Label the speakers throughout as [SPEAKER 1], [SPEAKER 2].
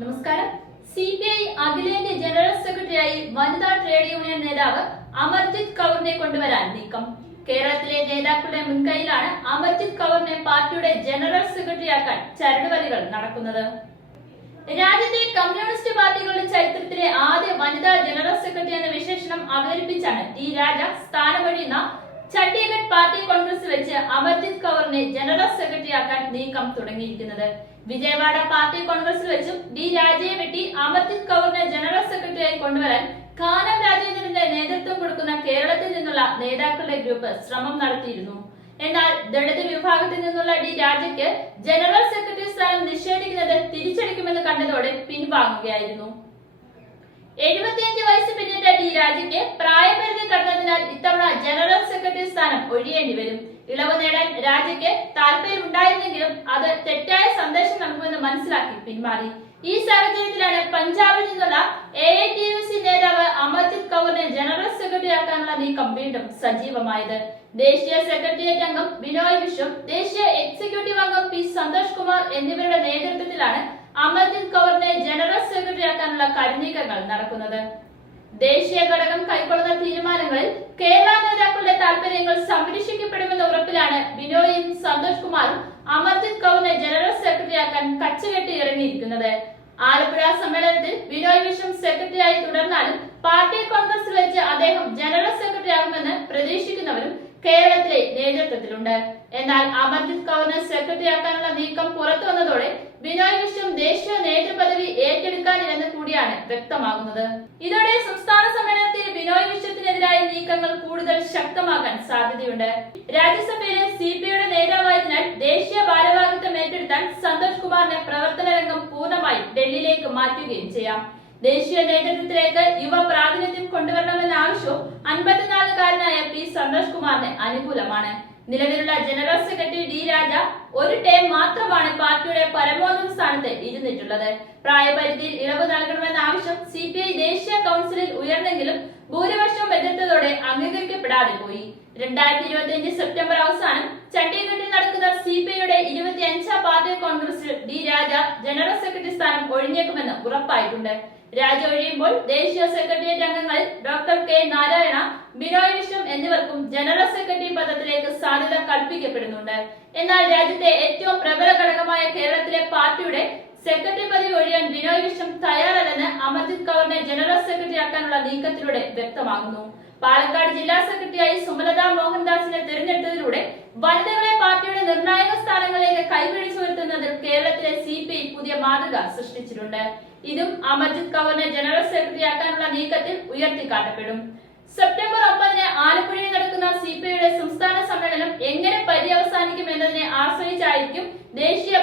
[SPEAKER 1] നമസ്കാരം. C P I അഖിലേന്ത്യാ general സെക്രട്ടറിയായി വനിതാ ട്രേഡ് യൂണിയൻ നേതാവ് അമർജിത് കൗറിനെ കൊണ്ടുവരാൻ നീക്കം. കേരളത്തിലെ നേതാക്കളുടെ മുൻകൈയിലാണ് അമർജിത് കൗറിനെ പാർട്ടിയുടെ ജനറൽ സെക്രട്ടറിയാക്കാൻ ചരടുവലികൾ നടക്കുന്നത്. രാജ്യത്തെ കമ്മ്യൂണിസ്റ്റ് പാർട്ടികളുടെ ചരിത്രത്തിലെ ആദ്യ വനിതാ ജനറൽ സെക്രട്ടറി എന്ന വിശേഷണം അവതരിപ്പിച്ചാണ് ടി രാജ സ്ഥാനമൊഴിയുന്ന ചണ്ഡീഗഡ് പാർട്ടി കോൺഗ്രസ് വെച്ച് അമർജിത് കൗറിനെ സെക്രട്ടറിയാക്കാൻ നീക്കം തുടങ്ങിയിരിക്കുന്നത്. വിജയവാഡ പാർട്ടി കോൺഗ്രസിൽ വെച്ചും ഡി രാജയെ വെട്ടി അമർജിത് കൗറിനെ ജനറൽ സെക്രട്ടറിയായി കൊണ്ടുവരാൻ കാനം രാജേന്ദ്രന്റെ നേതൃത്വം കൊടുക്കുന്ന കേരളത്തിൽ നിന്നുള്ള നേതാക്കളുടെ ഗ്രൂപ്പ് ശ്രമം നടത്തിയിരുന്നു. എന്നാൽ ദളിത് വിഭാഗത്തിൽ നിന്നുള്ള ഡി രാജയ്ക്ക് ജനറൽ സെക്രട്ടറി സ്ഥാനം നിഷേധിക്കുന്നത് തിരിച്ചടിക്കുമെന്ന് കണ്ടതോടെ പിൻവാങ്ങുകയായിരുന്നു. എഴുപത്തിയഞ്ച് വയസ്സ് പിന്നിട്ട ഡി രാജയ്ക്ക് പ്രായപരിധി കടന്നതിനാൽ ഇത്തവണ ജനറൽ സെക്രട്ടറി സ്ഥാനം ഒഴിയേണ്ടി വരും ഇളവ് നേടാൻ രാജയ്ക്ക് താല്പര്യമുണ്ടായിരുന്നെങ്കിലും അത് തെറ്റായ സന്ദേശം നൽകുമെന്ന് മനസ്സിലാക്കി പിന്മാറി. ഈ സാഹചര്യത്തിലാണ് പഞ്ചാബിൽ നിന്നുള്ള A I T U C നേതാവ് അമർജിത് കൗറിനെ ജനറൽ സെക്രട്ടറി ആക്കാനുള്ള നീക്കം വീണ്ടും സജീവമായത്. ദേശീയ സെക്രട്ടേറിയറ്റ് അംഗം ബിനോയ് വിശ്വം ദേശീയ എക്സിക്യൂട്ടീവ് അംഗം പി സന്തോഷ് കുമാർ എന്നിവരുടെ നേതൃത്വത്തിലാണ് അമർജിത് കൗറിനെ ജനറൽ സെക്രട്ടറി ആക്കാനുള്ള കരുനീക്കങ്ങൾ നടക്കുന്നത്. ദേശീയ ഘടകം കൈക്കൊള്ളുന്ന തീരുമാനങ്ങളിൽ കേരള നേതാക്കളുടെ താൽപര്യങ്ങൾ സംരക്ഷിക്കപ്പെടുമെന്ന ഉറപ്പിലാണ് ബിനോയും സന്തോഷ് കുമാറും അമർജിത് കൗറിനെ ജനറൽ സെക്രട്ടറിയാക്കാൻ കച്ചുകെട്ടി ഇറങ്ങിയിരിക്കുന്നത്. ആലപ്പുഴ സമ്മേളനത്തിൽ ബിനോയ് വിശ്വം സെക്രട്ടറിയായി തുടർന്നാലും പാർട്ടി കോൺഗ്രസിൽ വെച്ച് അദ്ദേഹം ജനറൽ സെക്രട്ടറി ആകുമെന്ന് പ്രതീക്ഷിക്കുന്നവരും കേരളത്തിലെ നേതൃത്വത്തിലുണ്ട്. എന്നാൽ അമർജിത് കൗറിനെ സെക്രട്ടറിയാക്കാനുള്ള നീക്കം പുറത്തു വന്നതോടെ ബിനോയ് വിശ്വം ദേശീയ നേതൃപദവി ഏറ്റെടുക്കാനില്ലെന്ന് കൂടിയാണ് വ്യക്തമാകുന്നത്. ഇതോടെ സംസ്ഥാന സമ്മേളനത്തിൽ ബിനോയ് വിശ്വത്തിനെതിരായ നീക്കങ്ങൾ കൂടുതൽ ശക്തമാകാൻ സാധ്യതയുണ്ട്. രാജ്യസഭയിലെ സി പി ഐയുടെ നേതാവായതിനാൽ ദേശീയ ഭാരവാഹിത്വം ഏറ്റെടുത്താൽ സന്തോഷ് കുമാറിന്റെ പ്രവർത്തന രംഗം പൂർണമായി ഡൽഹിയിലേക്ക് മാറ്റുകയും ചെയ്യാം. ദേശീയ നേതൃത്വത്തിലേക്ക് യുവ പ്രാതിനിധ്യം കൊണ്ടുവരണമെന്ന ആവശ്യവും അൻപത്തിനാലുകാരനായ പി സന്തോഷ് കുമാറിന് അനുകൂലമാണ്. നിലവിലുള്ള ജനറൽ സെക്രട്ടറി ഡി രാജ ഒരു ടേം മാത്രമാണ് പാർട്ടിയുടെ പരമോന്നത സ്ഥാനത്ത് ഇരുന്നിട്ടുള്ളത്. പ്രായപരിധിയിൽ ഇളവ് ആവശ്യം സി പി ഐ ദേശീയ കൗൺസിലിൽ ഉയർന്നെങ്കിലും ഭൂരിപക്ഷം എതിർത്തതോടെ അംഗീകരിക്കപ്പെടാതെ പോയി. രണ്ടായിരത്തി ഇരുപത്തിയഞ്ച് സെപ്റ്റംബർ അവസാനം ചണ്ഡീഗഡിൽ നടക്കുന്ന സി പി ഐയുടെ ഇരുപത്തിയഞ്ചാം പാർട്ടി കോൺഗ്രസിൽ ഡി രാജ ജനറൽ സെക്രട്ടറി സ്ഥാനം ഒഴിഞ്ഞേക്കുമെന്ന് ഉറപ്പായിട്ടുണ്ട്. രാജ ഒഴിയുമ്പോൾ ദേശീയ സെക്രട്ടേറിയറ്റ് അംഗങ്ങൾ ഡോക്ടർ കെ നാരായണ ബിനോയ് വിശ്വം എന്നിവർക്കും ജനറൽ സെക്രട്ടറി പദത്തിലേക്ക് സാധ്യത കൽപ്പിക്കപ്പെടുന്നുണ്ട്. എന്നാൽ രാജ്യത്തെ ഏറ്റവും പ്രബല സെക്രട്ടറി പദവി ഒഴിയാൻ ബിനോയ് വിശ്വം തയ്യാറല്ലെന്ന് അമർജിത് കൗറിനെ ജനറൽ സെക്രട്ടറി ആക്കാനുള്ള നീക്കത്തിലൂടെ വ്യക്തമാകുന്നു. പാലക്കാട് ജില്ലാ സെക്രട്ടറിയായി സുമലത മോഹൻദാസിനെ തെരഞ്ഞെടുത്തതിലൂടെ വനിതകളെ പാർട്ടിയുടെ നിർണായക സ്ഥാനങ്ങളിലേക്ക് കൈപിടിച്ചു വരുത്തുന്നതിൽ കേരളത്തിലെ സി പി ഐ പുതിയ മാതൃക സൃഷ്ടിച്ചിട്ടുണ്ട്. ഇതും അമർജിത് കൗറിനെ ജനറൽ സെക്രട്ടറി ആക്കാനുള്ള നീക്കത്തിൽ ഉയർത്തിക്കാട്ടപ്പെടും. സെപ്റ്റംബർ ഒമ്പതിന് ആലപ്പുഴയിൽ നടക്കുന്ന സി പി ഐയുടെ സംസ്ഥാന സമ്മേളനം എങ്ങനെ പര്യവസാനിക്കും എന്നതിനെ ആശ്രയിച്ചായിരിക്കും ദേശീയ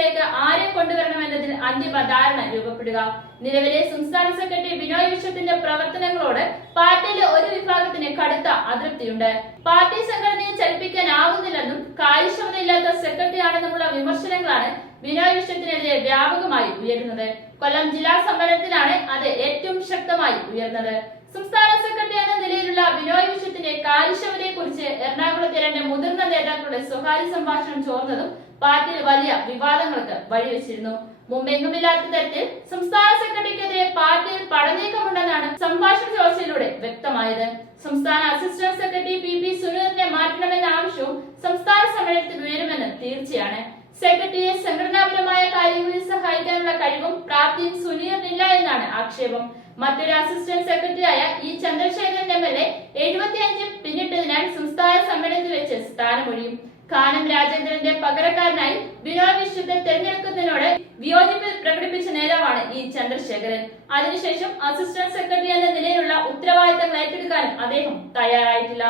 [SPEAKER 1] ഭാരവാഹിത്വത്തിലേക്ക് ആരെ കൊണ്ടുവരണമെന്നതിൽ അന്തിമ ധാരണ രൂപപ്പെടുക. നിലവിലെ സംസ്ഥാന സെക്രട്ടറി ബിനോയ് വിശ്വത്തിന്റെ പ്രവർത്തനങ്ങളോട് പാർട്ടിയിലെ ഒരു വിഭാഗത്തിന് കടുത്ത അതൃപ്തിയുണ്ട്. പാർട്ടി സംഘടനയെ ചലിപ്പിക്കാനാവുന്നില്ലെന്നും കാര്യക്ഷമതയില്ലാത്ത സെക്രട്ടറി ആണെന്നുമുള്ള വിമർശനങ്ങളാണ് ബിനോയ് വിശ്വത്തിനെതിരെ വ്യാപകമായി ഉയരുന്നത്. കൊല്ലം ജില്ലാ സമ്മേളനത്തിലാണ് അത് ഏറ്റവും ശക്തമായി ഉയർന്നത്. സംസ്ഥാന സെക്രട്ടറി എന്ന നിലയിലുള്ള ബിനോയ് വിശ്വത്തിന്റെ കാര്യക്ഷമതയെ കുറിച്ച് എറണാകുളത്തെ രണ്ട് മുതിർന്ന നേതാക്കളുടെ സ്വകാര്യ സംഭാഷണം ചോർന്നതും പാർട്ടിയിൽ വലിയ വിവാദങ്ങൾക്ക് വഴിവെച്ചിരുന്നു. മുമ്പെങ്ങുമില്ലാത്ത തരത്തിൽ സംസ്ഥാന സെക്രട്ടറിക്കെതിരെ പാർട്ടിയിൽ പടനീക്കമുണ്ടെന്നാണ് സംഭാഷണ ചോർച്ചയിലൂടെ വ്യക്തമായത്. സംസ്ഥാന അസിസ്റ്റന്റ് സെക്രട്ടറി പി പി സുനീറിനെ മാറ്റണമെന്ന ആവശ്യവും സംസ്ഥാന സമ്മേളനത്തിൽ ഉയരുമെന്ന് തീർച്ചയാണ്. സെക്രട്ടറിയെ സംഘടനാപരമായ കാര്യങ്ങളിൽ സഹായിക്കാനുള്ള കഴിവും പ്രാപ്തിയും സുനീറിനില്ല എന്നാണ് ആക്ഷേപം. മറ്റൊരു അസിസ്റ്റന്റ് സെക്രട്ടറിയായ E Chandrasekharan M L A എഴുപത്തിയഞ്ച് പിന്നിട്ടതിനാൽ സംസ്ഥാന സമ്മേളനത്തിൽ വെച്ച് സ്ഥാനമൊഴിയും. കാനം രാജേന്ദ്രന്റെ പകരക്കാരനായി ബിനോയ് വിശ്വത്തെ തെരഞ്ഞെടുക്കുന്നതിനോട് വിയോജിപ്പ് പ്രകടിപ്പിച്ച നേതാവാണ് ഇ ചന്ദ്രശേഖരൻ. അതിനുശേഷം അസിസ്റ്റന്റ് സെക്രട്ടറി എന്ന നിലയിലുള്ള ഉത്തരവാദിത്തങ്ങൾ ഏറ്റെടുക്കാനും അദ്ദേഹം തയ്യാറായിട്ടില്ല.